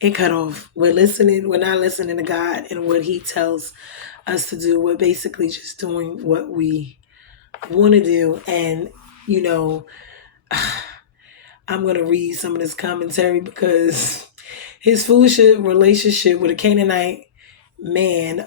it cut off. We're not listening to God and what He tells us to do. We're basically just doing what we want to do. And, you know, I'm going to read some of this commentary because his foolish relationship with a Canaanite man,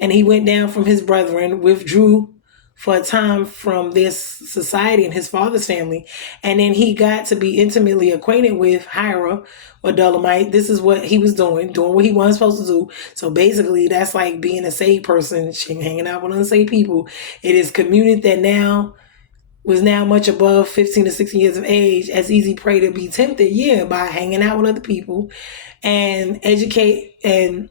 and he went down from his brethren, withdrew for a time from this society and his father's family, and then he got to be intimately acquainted with Hira or Dolomite. This is what he was doing what he wasn't supposed to do. So basically, that's like being a saved person, hanging out with unsaved people. It is commuted that now was now much above 15 to 16 years of age, as easy prey to be tempted, by hanging out with other people and educate. And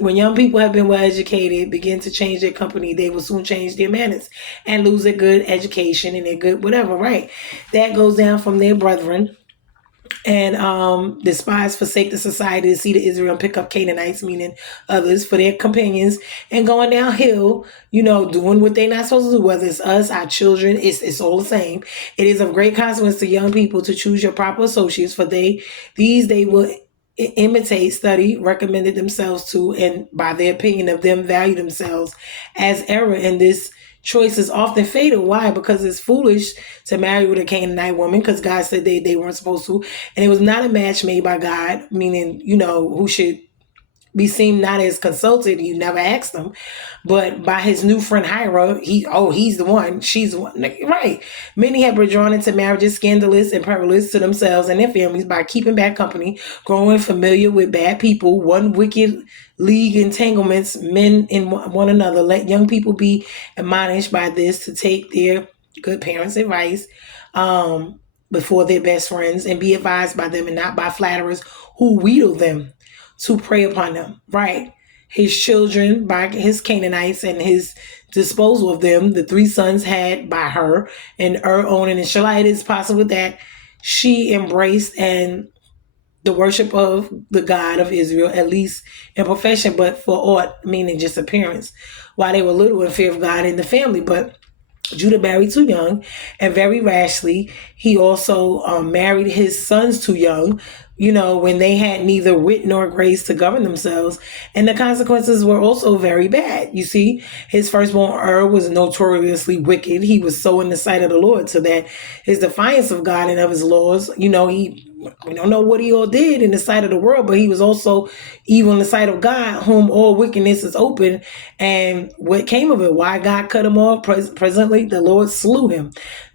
when young people have been well educated, begin to change their company, they will soon change their manners and lose their good education and their good whatever, right? That goes down from their brethren. And despise, forsake the society to see the Israel and pick up Canaanites, meaning others, for their companions, and going downhill, doing what they're not supposed to do, whether it's us, our children, it's all the same. It is of great consequence to young people to choose your proper associates, for they will imitate, study, recommended themselves to, and by their opinion of them, value themselves as error. And this choice is often fatal. Why? Because it's foolish to marry with a Canaanite woman, because God said they weren't supposed to. And it was not a match made by God, meaning, who should be seen not as consulted. You never asked them, but by his new friend Hira, he's the one, she's the one, right? Many have been drawn into marriages scandalous and perilous to themselves and their families by keeping bad company, growing familiar with bad people, one wicked league entanglements, men in one another. Let young people be admonished by this to take their good parents' advice before their best friends, and be advised by them and not by flatterers who wheedle them to prey upon them, right? His children by his Canaanites and his disposal of them, the 3 sons had by her, and Onan and Shelah. It is possible that she embraced and the worship of the God of Israel, at least in profession, but for aught, meaning just appearance, while they were little in fear of God in the family. But Judah married too young and very rashly. He also married his sons too young, when they had neither wit nor grace to govern themselves. And the consequences were also very bad. You see, his firstborn was notoriously wicked. He was so in the sight of the Lord, so that his defiance of God and of his laws, we don't know what he all did in the sight of the world, but he was also evil in the sight of God, whom all wickedness is open. And what came of it, why God cut him off, presently the Lord slew him.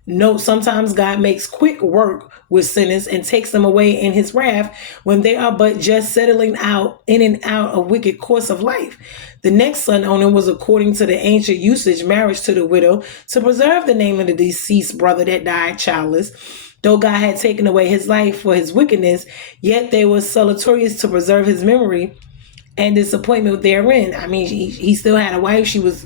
No, sometimes God makes quick work with sinners and takes them away in his wrath when they are but just settling out in and out a wicked course of life. The next son Onan was, according to the ancient usage, marriage to the widow to preserve the name of the deceased brother that died childless. Though God had taken away his life for his wickedness, yet they were salutarious to preserve his memory and disappointment therein. I mean, he still had a wife. She was,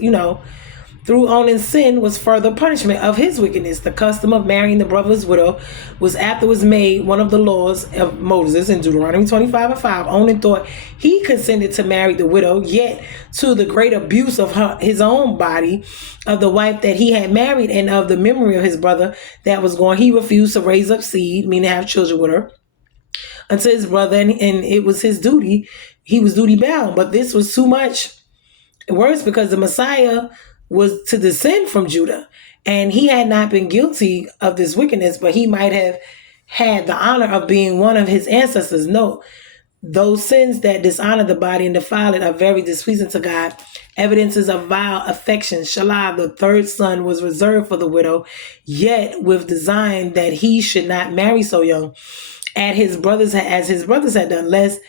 through Onan's sin was further punishment of his wickedness. The custom of marrying the brother's widow was afterwards made one of the laws of Moses in Deuteronomy 25:5. Onan thought he consented to marry the widow, yet to the great abuse of his own body, of the wife that he had married, and of the memory of his brother that was gone, he refused to raise up seed, meaning have children with her, unto his brother, and it was his duty. He was duty bound, but this was too much worse, because the Messiah was to descend from Judah, and he had not been guilty of this wickedness, but he might have had the honor of being one of his ancestors. No, those sins that dishonor the body and defile it are very displeasing to God. Evidences of vile affection. Shelah, the 3rd son, was reserved for the widow, yet with design that he should not marry so young, as his brothers had done, lest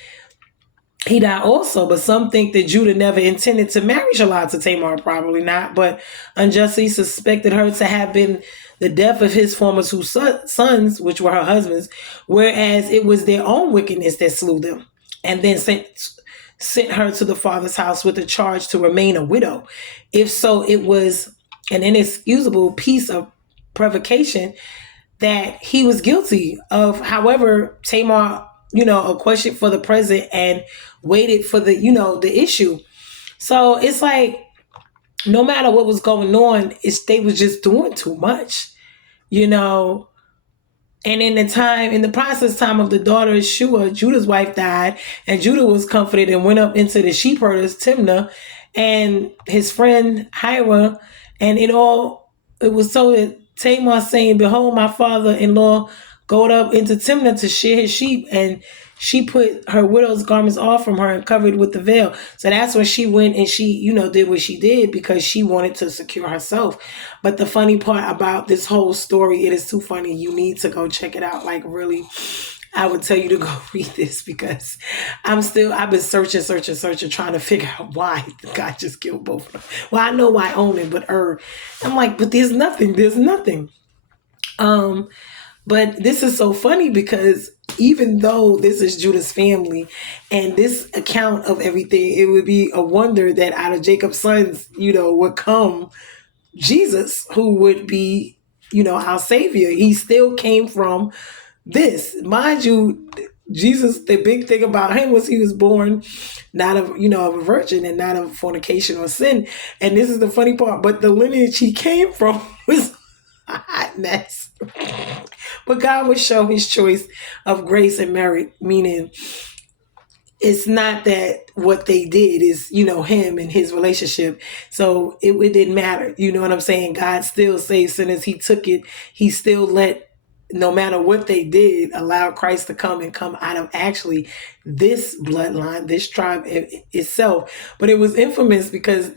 he died also. But some think that Judah never intended to marry Shelah to Tamar, probably not, but unjustly suspected her to have been the death of his former 2 sons, which were her husbands, whereas it was their own wickedness that slew them, and then sent her to the father's house with a charge to remain a widow. If so, it was an inexcusable piece of provocation that he was guilty of. However, Tamar, a question for the present and waited for the, the issue. So it's like, no matter what was going on, they was just doing too much. And in the process time of the daughter Shua, Judah's wife died, and Judah was comforted and went up into the sheep herders, Timnah, and his friend Hira, and it was so that Tamar saying, "Behold, my father-in-law go up into Timnah to shear his sheep," and she put her widow's garments off from her and covered with the veil. So that's when she went and she, did what she did because she wanted to secure herself. But the funny part about this whole story, it is too funny. You need to go check it out. Like, really, I would tell you to go read this because I've been searching, trying to figure out why God just killed both of them. Well, I know why Onan, but I'm like, but there's nothing. But this is so funny because even though this is Judah's family and this account of everything, it would be a wonder that out of Jacob's sons, would come Jesus, who would be, our savior. He still came from this. Mind you, Jesus, the big thing about him was he was born not of, of a virgin and not of fornication or sin. And this is the funny part, but the lineage he came from was a hot mess. But God would show his choice of grace and merit, meaning it's not that what they did is, him and his relationship. So it didn't matter. You know what I'm saying? God still saved sinners. He took it. He still let, no matter what they did, allow Christ to come out of actually this bloodline, this tribe itself. But it was infamous because,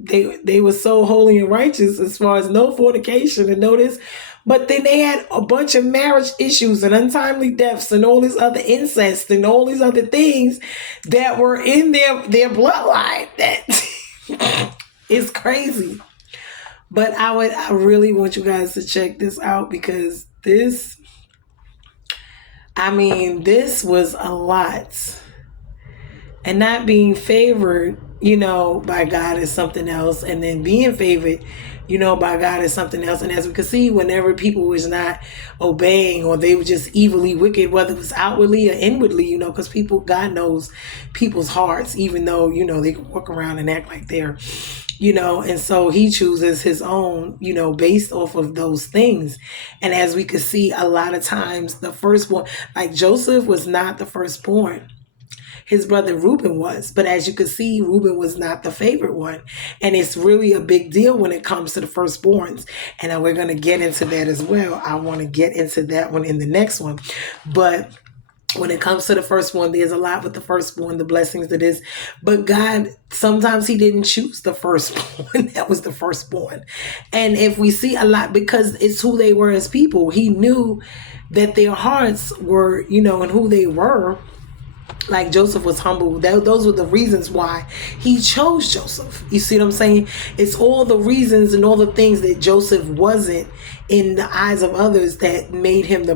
they were so holy and righteous as far as no fornication and notice. But then they had a bunch of marriage issues and untimely deaths and all these other incest and all these other things that were in their bloodline. That is crazy. But I really want you guys to check this out because this was a lot. And not being favored, by God is something else. And then being favored, by God is something else. And as we can see, whenever people was not obeying or they were just evilly wicked, whether it was outwardly or inwardly, because God knows people's hearts, even though, they can walk around and act like they're, and so he chooses his own, based off of those things. And as we could see, a lot of times the firstborn, like Joseph was not the firstborn. His brother Reuben was. But as you can see, Reuben was not the favorite one. And it's really a big deal when it comes to the firstborns. And we're going to get into that as well. I want to get into that one in the next one. But when it comes to the first one, there's a lot with the firstborn, the blessings that is. But God, sometimes he didn't choose the firstborn. That was the firstborn. And if we see a lot, because it's who they were as people, he knew that their hearts were, and who they were. Like Joseph was humble. Those were the reasons why he chose Joseph. You see what I'm saying? It's all the reasons and all the things that Joseph wasn't in the eyes of others that made him the